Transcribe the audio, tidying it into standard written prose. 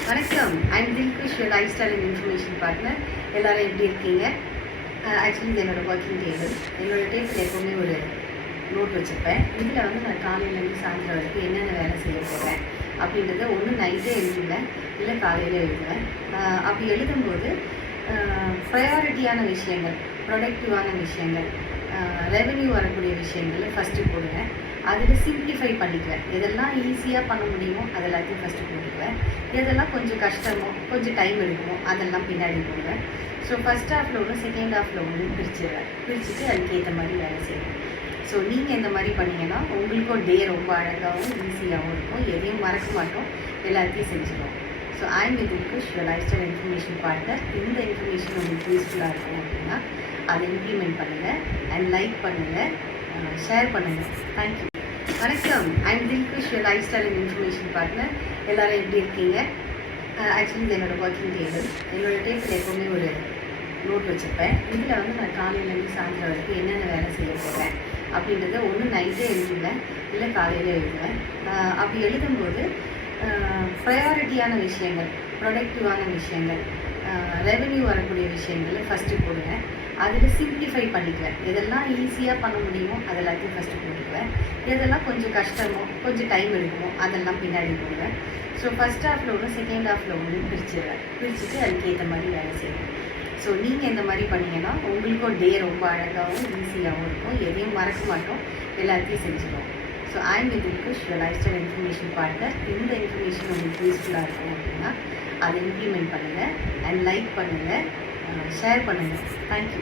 வணக்கம். I'm Dilkhush, your lifestyle and information partner. எல்லாரும் எப்படி இருக்கீங்க? ஆக்சுவலி இது என்னோடய ஒர்க்கிங் டேபிள். என்னோடய டேபிள் எப்போவுமே ஒரு நோட் வச்சுருப்பேன். இதில் நான் காலையிலேருந்து சாயந்தரம் வரைக்கும் என்னென்ன வேலை செய்ய போகிறேன் அப்படின்றத ஒன்று நைட்டே எழுதுவேன், இல்லை காலையில் எழுதுவேன். அப்படி எழுதும்போது ப்ரையாரிட்டியான விஷயங்கள், ப்ரொடக்டிவான விஷயங்கள், ரெவென்யூ வரக்கூடிய விஷயங்களை ஃபஸ்ட்டு போடுவேன். அதில் சிம்பிளிஃபை பண்ணிக்குவேன். எதெல்லாம் ஈஸியாக பண்ண முடியுமோ அது எல்லாத்தையும் ஃபஸ்ட்டு போட்டுக்குவேன். எதெல்லாம் கொஞ்சம் கஷ்டமோ, கொஞ்சம் டைம் எடுக்குமோ அதெல்லாம் பின்னாடி போடுவேன். ஸோ ஃபஸ்ட் ஹாஃபில் ஒன்று, செகண்ட் ஹாஃபில் ஒன்று பிரிச்சுடுவேன். பிரிச்சுட்டு அதுக்கேற்ற மாதிரி வேலை செய்வேன். ஸோ நீங்கள் இந்த மாதிரி பண்ணிங்கன்னா உங்களுக்கும் டே ரொம்ப அழகாகவும் ஈஸியாகவும் இருக்கும். எதையும் மறக்க மாட்டோம், எல்லாத்தையும் செஞ்சுருவோம். So I'm with Dilkhush, your lifestyle information partner. இந்த இன்ஃபர்மேஷன் உங்களுக்கு யூஸ்ஃபுல்லாக இருக்கும் அப்படின்னா அதை இம்ப்ளிமெண்ட் பண்ணுங்கள் அண்ட் லைக் பண்ணுங்கள், ஷேர் பண்ணுங்கள். தேங்க்யூ. வணக்கம். I'm Dilkhush, your lifestyle and information partner. எல்லோரும் எப்படி இருக்கீங்க? ஆக்சுவலி இது என்னோடய ஒர்க்கிங் டேபிள். என்னோடய டேபிள் எப்போவுமே ஒரு நோட் வச்சுருப்பேன். இதில் நான் காலையிலேருந்து சாயந்தரம் வரைக்கும் என்னென்ன வேலை செய்ய போகிறேன் அப்படின்றத ஒன்று நைட்டே எழுதுவேன், இல்லை காலையில் எழுதுவேன். அப்படி எழுதும்போது ப்ரையாரிட்டியான விஷயங்கள், ப்ரொடக்டிவான விஷயங்கள், ரெவென்யூ வரக்கூடிய விஷயங்களை ஃபஸ்ட்டு போடுவேன். அதில் சிம்பிளிஃபை பண்ணிக்குவேன். எதெல்லாம் ஈஸியாக பண்ண முடியுமோ அது எல்லாத்தையும் ஃபஸ்ட்டு போட்டுக்குவேன். எதெல்லாம் கொஞ்சம் கஷ்டமோ, கொஞ்சம் டைம் எடுக்குமோ அதெல்லாம் பின்னாடி போடுவேன். ஸோ ஃபஸ்ட் ஹாஃபில் ஒன்று, செகண்ட் ஹாஃபில் ஒன்று பிரிச்சுடுவேன். பிரிச்சுட்டு அதுக்கேற்ற மாதிரி வேலை செய்வேன். ஸோ நீங்கள் இந்த மாதிரி பண்ணிங்கன்னா உங்களுக்கும் டே ரொம்ப அழகாகவும் ஈஸியாகவும் இருக்கும். எதையும் மறக்க மாட்டோம், எல்லாத்தையும் செஞ்சுருவோம். So I'm with Dilkhush, your lifestyle information partner. இந்த இன்ஃபர்மேஷன் உங்களுக்கு யூஸ்ஃபுல்லாக இருக்கும் அப்படின்னா அதை இம்ப்ளிமெண்ட் பண்ணுங்கள் அண்ட் லைக் பண்ணுங்கள், ஷேர் பண்ணுங்கள். தேங்க்யூ.